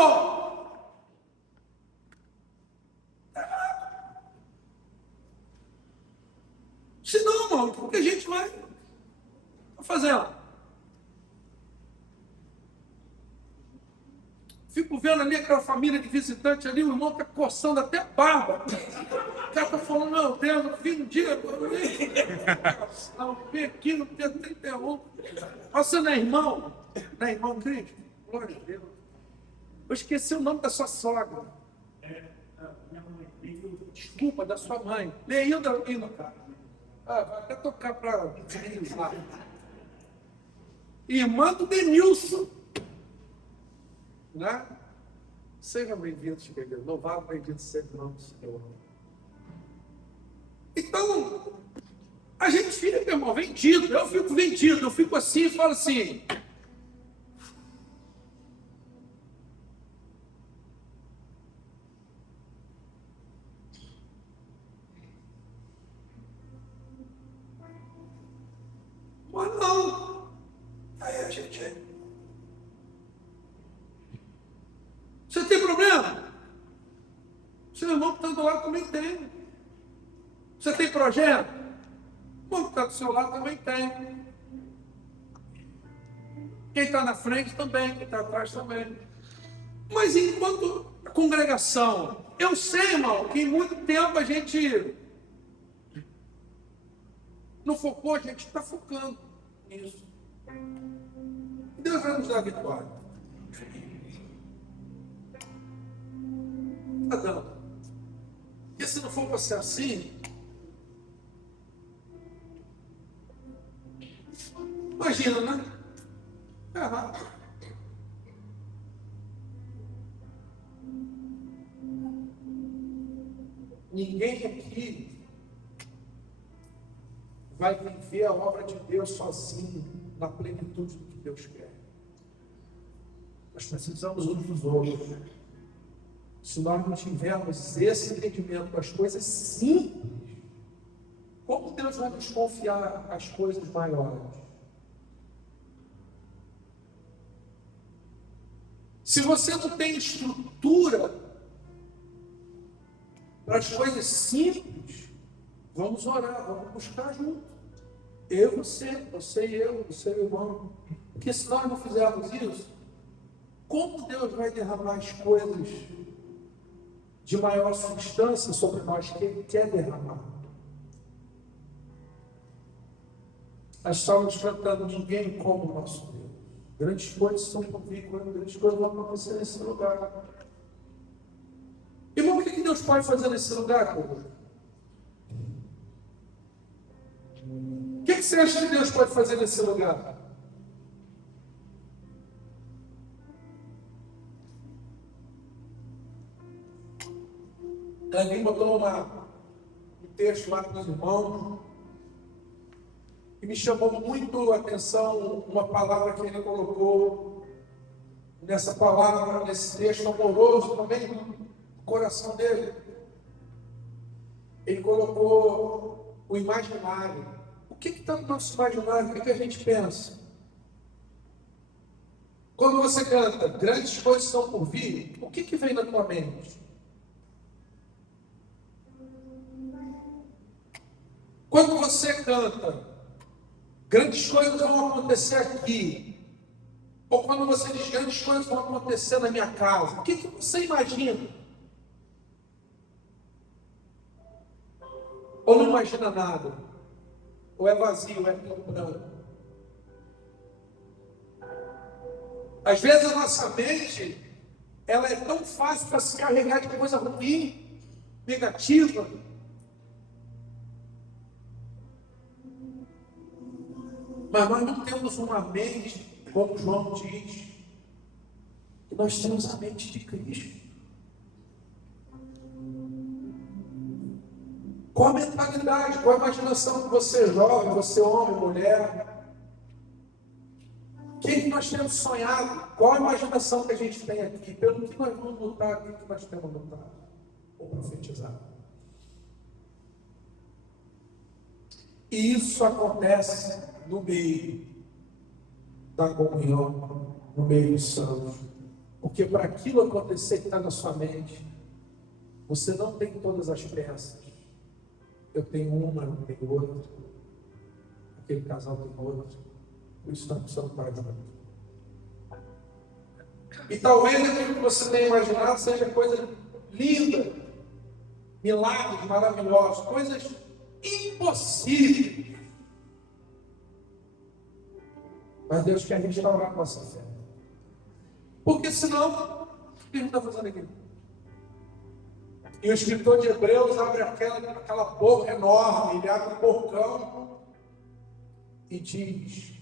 errado. Se não, irmão, o que a gente vai fazer? Fico vendo ali aquela família de visitante ali, o irmão está coçando até a barba. O cara está falando, meu Deus, eu vi um dia, eu vi aqui no dia 31. Você não é irmão? Não é irmão Cristo? Glória a Deus. Eu esqueci o nome da sua sogra. Desculpa, da sua mãe. Leilda Lino, cara. Vai até tocar para irmã do Denilson. Né? Sejam bem-vindos, querido. Louvado, bendito seja o nome do Senhor. Então, a gente fica, meu irmão, vendido. Eu fico vendido. Eu fico assim e falo assim. Mas não. Aí a gente... Você tem problema? Seu irmão que está do lado também tem. Você tem projeto? O irmão que está do seu lado também tem. Quem está na frente também, quem está atrás também. Mas enquanto congregação, eu sei, irmão, que em muito tempo a gente não focou, a gente está focando nisso. Deus vai nos dar a vitória. Está dando. E se não for para ser assim, imagina, né? É errado. Ninguém aqui vai viver a obra de Deus sozinho, na plenitude do que Deus quer. Nós precisamos uns dos outros. Se nós não tivermos esse entendimento das coisas simples, como Deus vai nos confiar as coisas maiores? Se você não tem estrutura para as coisas simples, vamos orar, vamos buscar junto. Eu, você e eu, você e o irmão. Porque se nós não fizermos isso, como Deus vai derramar as coisas de maior substância sobre nós que Ele quer derramar? Nós estamos cantando ninguém como o nosso Deus. Grandes coisas são por vir, grandes coisas vão acontecer nesse lugar. Irmão, o que Deus pode fazer nesse lugar, povo? O que você acha que Deus pode fazer nesse lugar? Alguém botou um texto lá com os irmãos e me chamou muito a atenção uma palavra que ele colocou nessa palavra, nesse texto amoroso também no coração dele. Ele colocou o imaginário. O que está no nosso imaginário? O que a gente pensa? Quando você canta, grandes coisas estão por vir, o que vem na tua mente? Quando você canta, grandes coisas vão acontecer aqui. Ou quando você diz, grandes coisas vão acontecer na minha casa, o que você imagina? Ou não imagina nada? Ou é vazio, é tudo branco? Às vezes a nossa mente, ela é tão fácil para se carregar de coisa ruim, negativa. Mas nós não temos uma mente, como João diz, que nós temos a mente de Cristo. Qual a mentalidade, qual a imaginação que você é jovem, você homem, mulher? O que nós temos sonhado? Qual a imaginação que a gente tem aqui? Pelo que nós vamos lutar, o que nós temos lutado? Ou profetizado? E isso acontece no meio da comunhão, no meio dos santos. Porque para aquilo acontecer que está na sua mente, você não tem todas as peças. Eu tenho uma, eu tenho outra. Aquele casal tem outra. Por isso está precisando para junto. E talvez aquilo que você tenha imaginado seja coisa linda, milagres maravilhosos, coisas impossíveis. Mas Deus quer restaurar a nossa fé. Porque senão, o que a gente está fazendo aqui? E o escritor de Hebreus abre aquela boca enorme, ele abre o bocão e diz: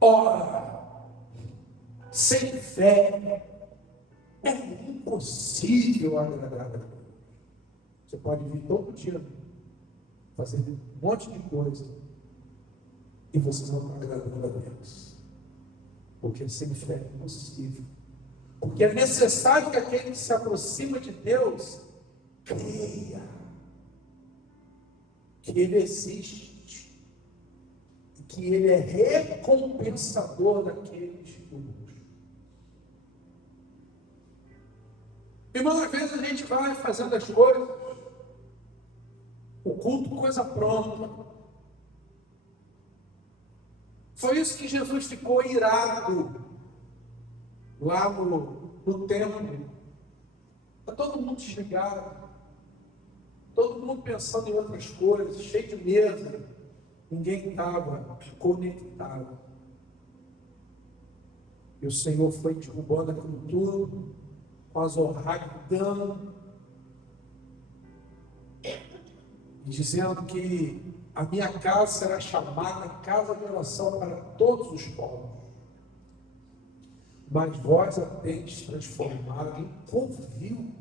ora, sem fé é impossível agradar a Deus. Você pode vir todo dia, fazer um monte de coisa, e você não está agradando a Deus. Porque sem fé é impossível. Porque é necessário que aquele que se aproxima de Deus creia que Ele existe e que Ele é recompensador daqueles que o buscam. Irmão, às vezes a gente vai fazendo as coisas, o culto, coisa pronta. Foi isso que Jesus ficou irado lá no templo. Está todo mundo desligado, todo mundo pensando em outras coisas, cheio de mesa. Ninguém estava conectado. E o Senhor foi derrubando aquilo tudo, com as orraguidando, dizendo que a minha casa será chamada casa de oração para todos os povos. Mas vós a tendes transformado em covil.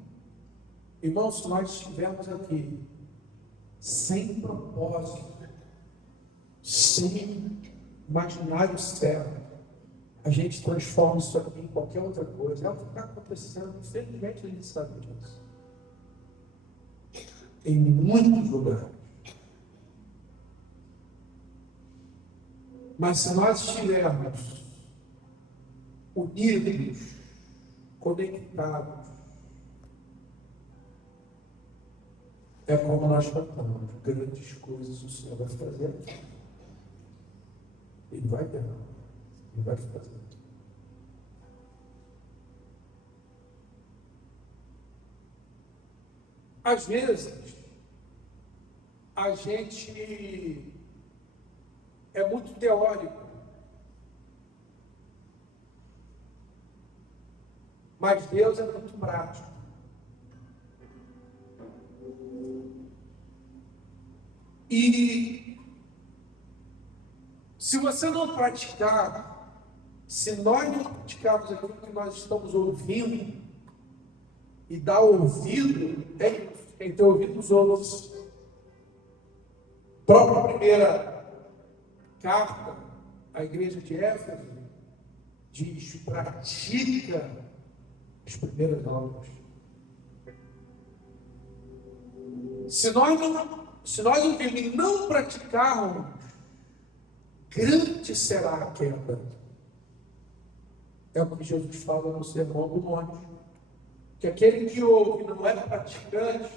Irmãos, se nós estivermos aqui sem propósito, sem imaginário certo, a gente transforma isso aqui em qualquer outra coisa. É o que está acontecendo. Infelizmente a gente sabe disso. Em muitos lugares. Mas se nós estivermos unidos, conectados, é como nós cantamos, grandes coisas o Senhor vai fazer aqui. Ele vai dar, Ele vai fazer. Às vezes, a gente é muito teórico, mas Deus é muito prático. E se você não praticar, se nós não praticarmos aquilo que nós estamos ouvindo, e dar ouvido, quem tem ouvido os outros. Própria primeira carta à igreja de Éfeso diz: pratica as primeiras aulas. Se nós ouvirmos e não praticarmos, grande será a queda. É o que Jesus fala no Sermão do Monte. Que aquele que ouve e não é praticante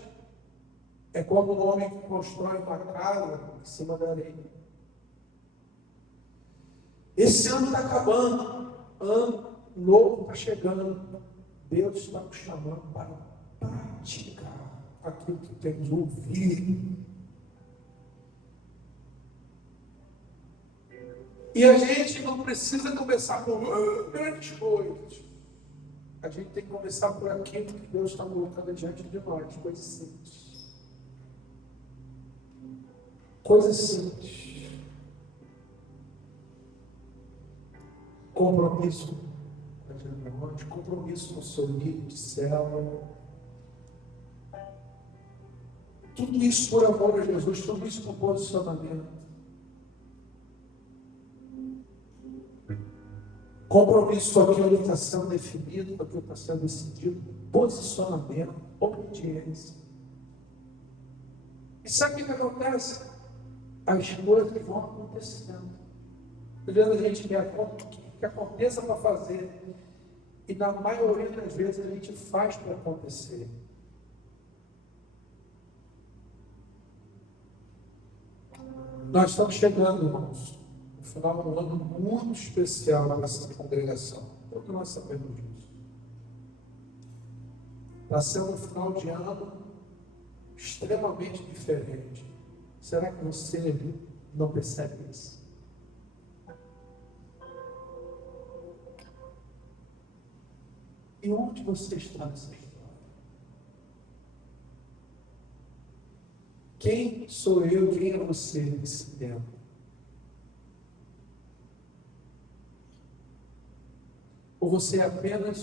é como um homem que constrói uma casa em cima da areia. Esse ano está acabando, ano novo está chegando. Deus está nos chamando para praticar aquilo que temos ouvido. E a gente não precisa começar com grandes coisas. A gente tem que começar por aquilo que Deus está colocando diante de nós, coisas simples. Coisas simples. Compromisso com as reuniões, compromisso com o seu líder de célula. Tudo isso por amor a Jesus, tudo isso por posicionamento. Compromisso com aquilo que está sendo definido, com aquilo que está sendo decidido, posicionamento, obediência. E sabe o que acontece? As coisas vão acontecendo. Às vezes a gente quer que aconteça para fazer. E na maioria das vezes a gente faz para acontecer. Nós estamos chegando, irmãos, no final de um ano muito especial na nossa congregação. Todos nós sabemos disso. Está sendo um final de ano extremamente diferente. Será que você não percebe isso? E onde você está nessa história? Quem sou eu, quem é você nesse tempo? Ou você é apenas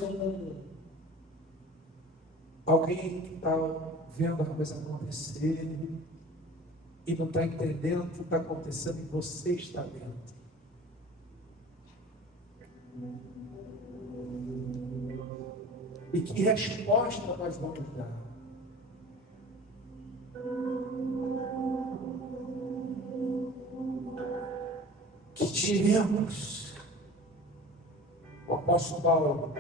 alguém que está vendo a coisa acontecer e não está entendendo o que está acontecendo e você está dentro? E que resposta nós vamos dar? Que diremos, o apóstolo Paulo,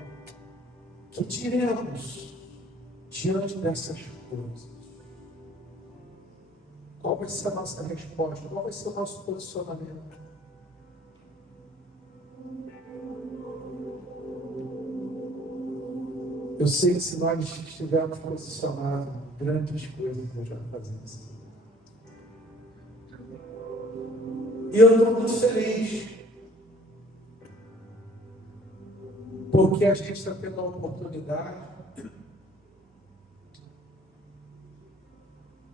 que diremos diante dessas coisas? Qual vai ser a nossa resposta? Qual vai ser o nosso posicionamento? Eu sei que se nós estivermos posicionados, grandes coisas Deus vai fazer nesse lugar. E eu estou muito feliz, porque a gente está tendo a oportunidade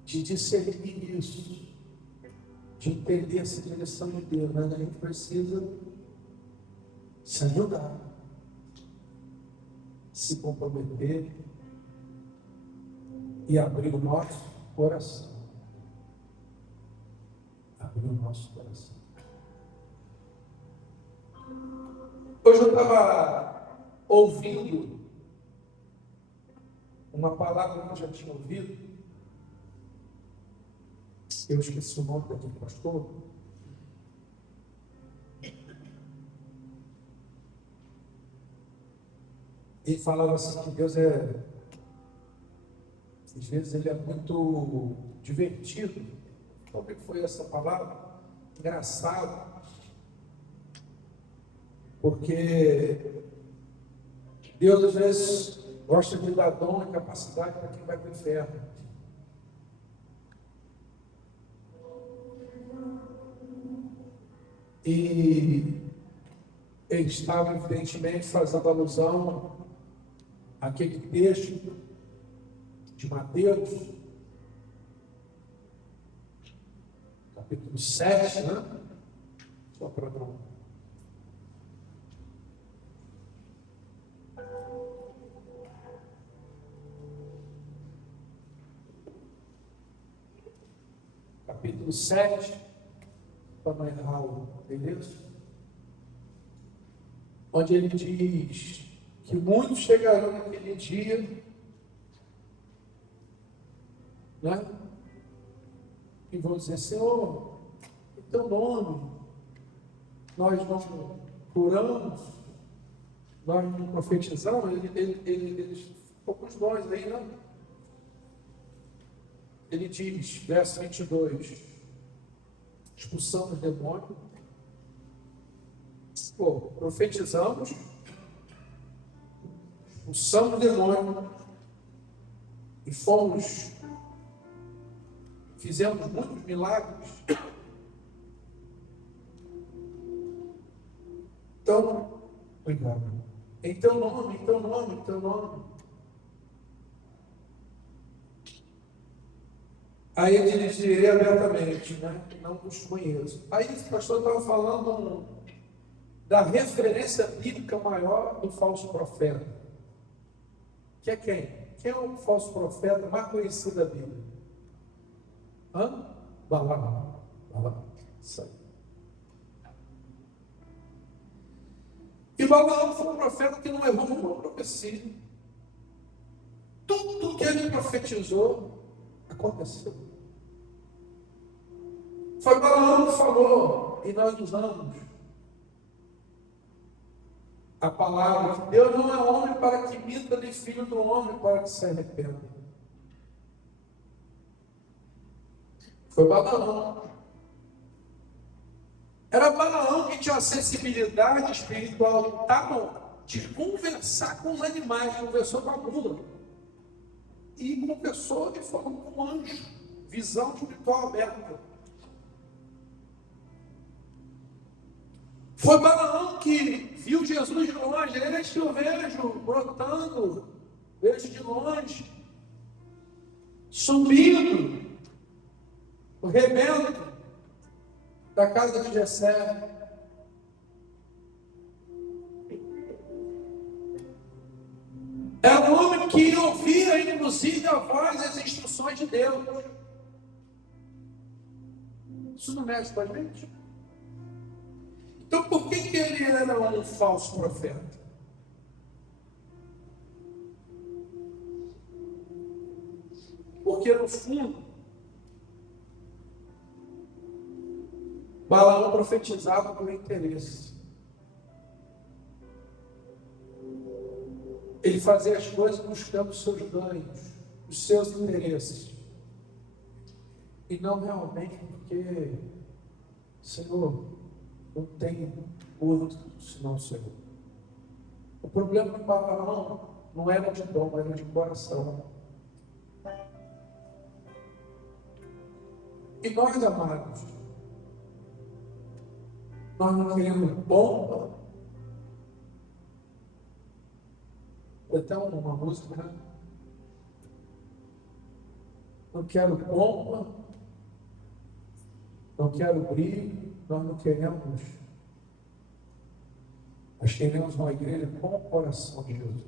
de discernir isso, de entender essa direção de Deus, mas a gente precisa se ajudar, se comprometer e abrir o nosso coração. Abrir o nosso coração. Hoje eu estava ouvindo uma palavra que eu já tinha ouvido. Eu esqueci o nome daquele pastor. Ele falava assim que Deus às vezes ele é muito divertido. Qual que foi essa palavra? Engraçado. Porque Deus às vezes gosta de dar dom e capacidade para quem vai para o inferno. E ele estava evidentemente fazendo alusão àquele texto de Mateus, capítulo 7, né? Só para não. Capítulo 7, para não errar o endereço, onde ele diz que muitos chegarão naquele dia, né? E vão dizer: Senhor, em teu nome, nós não curamos, nós não profetizamos. Eles poucos nós aí, né? Ele diz, verso 22, expulsamos demônio, profetizamos, expulsamos demônio e fizemos muitos milagres. Então, obrigado. Em teu nome, em teu nome, em teu nome. Aí ele direi abertamente, né? Não os conheço. Aí esse pastor estava falando da referência bíblica maior do falso profeta. Que é quem? Quem é o falso profeta mais conhecido da Bíblia? Balaão. Isso aí. E Balaão foi um profeta que não errou uma profecia. Tudo que ele profetizou aconteceu. Foi Balaão que falou, e nós usamos a palavra que Deus não é homem para que minta, nem filho do homem para que se arrependa. Foi Balaão. Era Balaão que tinha acessibilidade espiritual de conversar com os animais, conversou com a mula. E conversou de forma com um anjo, visão espiritual aberta. Foi Balaão que viu Jesus de longe, este eu vejo brotando, vejo de longe, subindo, o rebento da casa de Jessé. Era um homem que ouvia, inclusive, a voz e as instruções de Deus. Isso não mexe com a gente? Então, por que ele era um falso profeta? Porque, no fundo, Balaão profetizava por interesse. Ele fazia as coisas buscando os seus ganhos, os seus interesses. E não realmente porque, Senhor, não tem outro senão o Senhor. O problema do Balaão não era de dom, era de coração. E nós, amados, nós não queremos bomba. Até uma música, né? Não quero pompa, não quero brilho, nós não queremos. Nós queremos uma igreja com o coração de Jesus.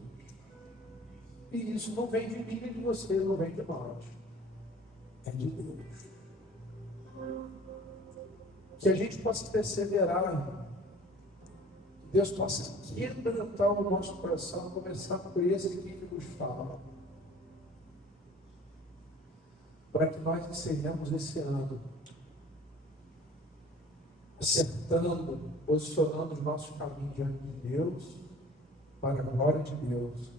E isso não vem de mim nem de vocês, não vem de nós. É de Deus. Que a gente possa perseverar. Que Deus possa quebrantar o nosso coração, começar por esse aqui que nos fala. Para que nós encerremos esse ano acertando, posicionando os nossos caminhos diante de Deus, para a glória de Deus,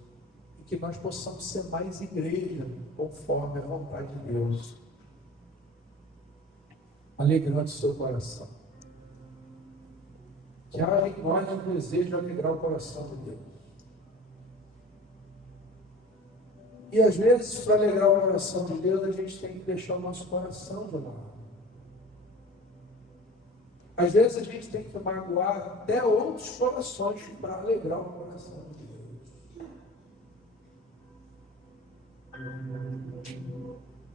e que nós possamos ser mais igreja, conforme a vontade de Deus, alegrando o seu coração. Que haja em nós um desejo de alegrar o coração de Deus. E às vezes, para alegrar o coração de Deus, a gente tem que deixar o nosso coração de lado. Às vezes a gente tem que magoar até outros corações para alegrar o coração de Deus.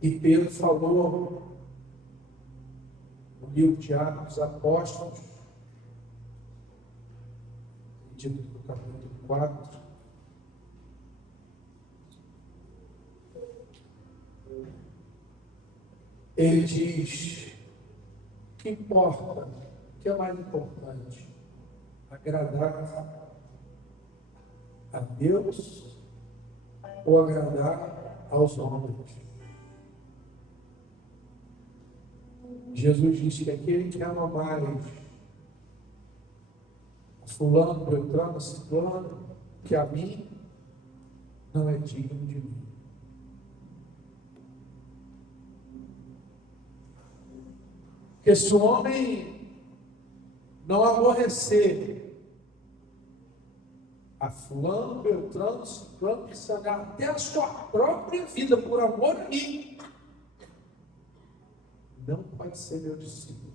E Pedro falou no livro de Atos dos Apóstolos, dito no capítulo 4, ele diz: o que importa, o que é mais importante? Agradar a Deus ou agradar aos homens? Jesus disse que aquele que ama mais fulano, beltrano, ciclano, que a mim, não é digno de mim. Porque se o homem não aborrecer a fulano, beltrano, ciclano, que se agarra até a sua própria vida por amor a mim, não pode ser meu discípulo.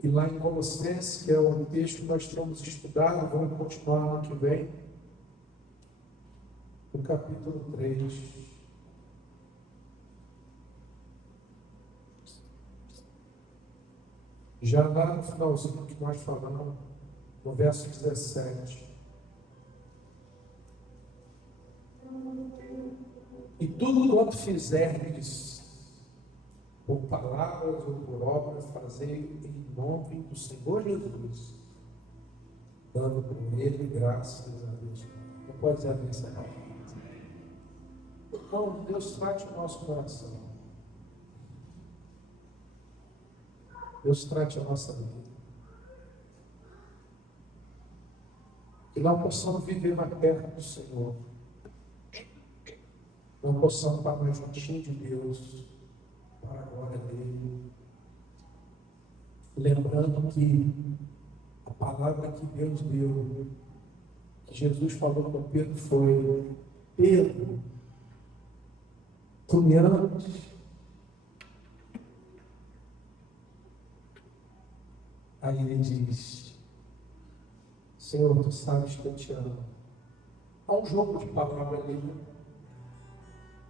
E lá em Colossenses, que é o texto que nós estamos estudando, vamos continuar no ano que vem, no capítulo 3. Já lá no finalzinho que nós falamos, no verso 17. E tudo quanto fizerdes, por palavras ou por obras, fazei em nome do Senhor Jesus, dando por Ele graças a Deus. Não pode dizer amém, Senhor? Então, Deus trate o nosso coração. Deus trate a nossa vida. Que nós possamos viver mais perto do Senhor. Nós possamos estar mais juntinho de Deus, para a glória dele. Lembrando que a palavra que Deus deu, que Jesus falou com Pedro foi: Pedro, tu me amas? Aí ele diz: Senhor, tu sabes que eu te amo. Há um jogo de palavras ali.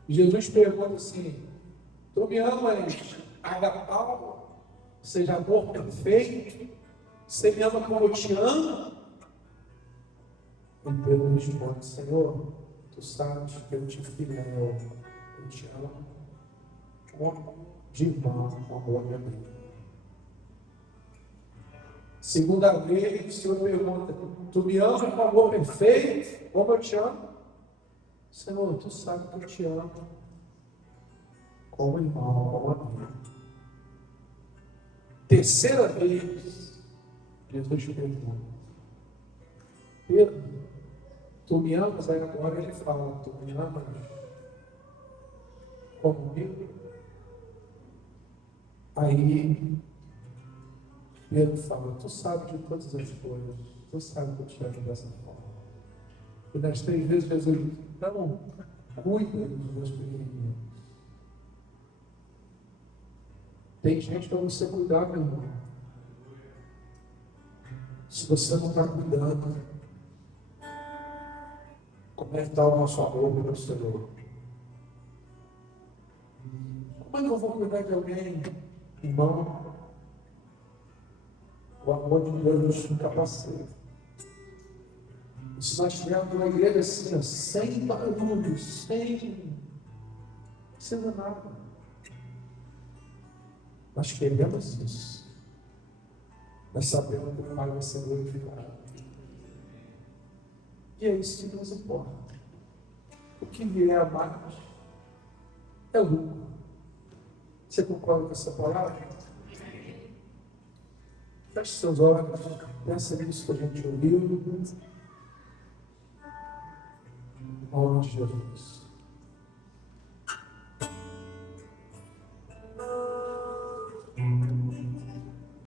Jesus pergunta assim: tu me amas agapau, seja amor perfeito? Você me ama como eu te amo? E Pedro responde: Senhor, tu sabes que eu te fiel, eu te amo como de irmão, com amor e amigo. Segunda vez, o Senhor pergunta: tu me amas com amor perfeito, como eu te amo? Senhor, tu sabes que eu te amo como irmão, como amigo. Terceira vez, Jesus pergunta: Pedro, tu me amas? Aí agora ele fala: tu me amas como amigo? Aí Pedro fala: tu sabes de todas as coisas, tu sabes que eu te amo dessa forma. E das 3 vezes Jesus diz: não, cuida dos meus pequeninos. Tem gente para você cuidar, meu irmão. Se você não está cuidando, como é que está o nosso amor pelo Senhor? Como é que eu vou cuidar de alguém, irmão? O amor de Deus nos capacita. E se nós estivermos numa igreja assim, sem barulho, sem nada, nós queremos isso. Nós sabemos que o Pai vai ser glorificado. E é isso que nos importa. O que vier a mais é lucro. Você concorda com essa palavra? Feche seus olhos, pensa nisso que a gente ouviu. Em nome de Jesus.